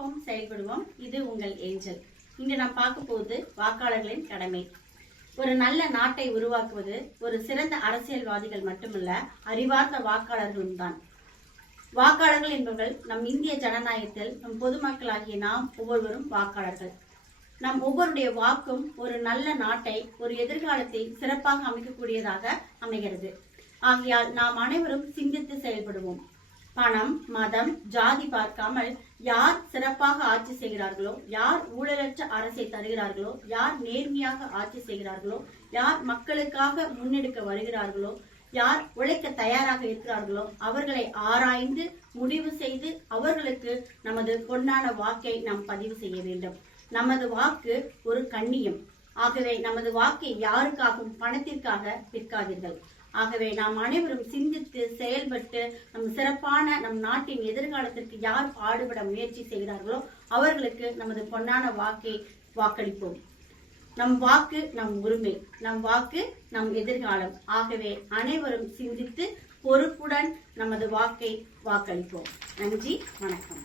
சிந்திப்போம், செயல்படுவோம். இது உங்கள் ஏஞ்சல். இன்று நாம் பார்க்க போவது வாக்காளர்களின் கடமை. ஒரு நல்ல நாட்டை உருவாக்குவது ஒரு சிறந்த அரசியல்வாதிகள் மட்டுமல்ல, அறிவார்ந்த வாக்காளர்களும் தான். வாக்காளர்கள் என்பவர்கள் நம் இந்திய ஜனநாயகத்தில் நம் பொதுமக்களாகிய நாம் ஒவ்வொருவரும் வாக்காளர்கள். நம் ஒவ்வொருடைய வாக்கும் ஒரு நல்ல நாட்டை, ஒரு எதிர்காலத்தை சிறப்பாக அமைக்கக்கூடியதாக அமைகிறது. ஆகையால் நாம் அனைவரும் சிந்தித்து செயல்படுவோம். பணம், மதம், ஜாதி பார்க்காமல் யார் சிறப்பாக ஆட்சி செய்கிறார்களோ, யார் ஊழலற்ற அரசை தருகிறார்களோ, யார் நேர்மையாக ஆட்சி செய்கிறார்களோ, யார் மக்களுக்காக முன்னெடுக்க வருகிறார்களோ, யார் உழைக்க தயாராக இருக்கிறார்களோ அவர்களை ஆராய்ந்து முடிவு செய்து அவர்களுக்கு நமது பொன்னான வாக்கை நாம் பதிவு செய்ய வேண்டும். நமது வாக்கு ஒரு கண்ணியம். ஆகவே நமது வாக்கை யாருக்காகவும் பணத்திற்காக விற்காதீர்கள். ஆகவே நாம் அனைவரும் சிந்தித்து செயல்பட்டு நம் சிறப்பான நம் நாட்டின் எதிர்காலத்திற்கு யார் பாடுபட முயற்சி செய்கிறார்களோ அவர்களுக்கு நமது பொன்னான வாக்கை வாக்களிப்போம். நம் வாக்கு நம் உரிமை, நம் வாக்கு நம் எதிர்காலம். ஆகவே அனைவரும் சிந்தித்து பொறுப்புடன் நமது வாக்கை வாக்களிப்போம். நன்றி, வணக்கம்.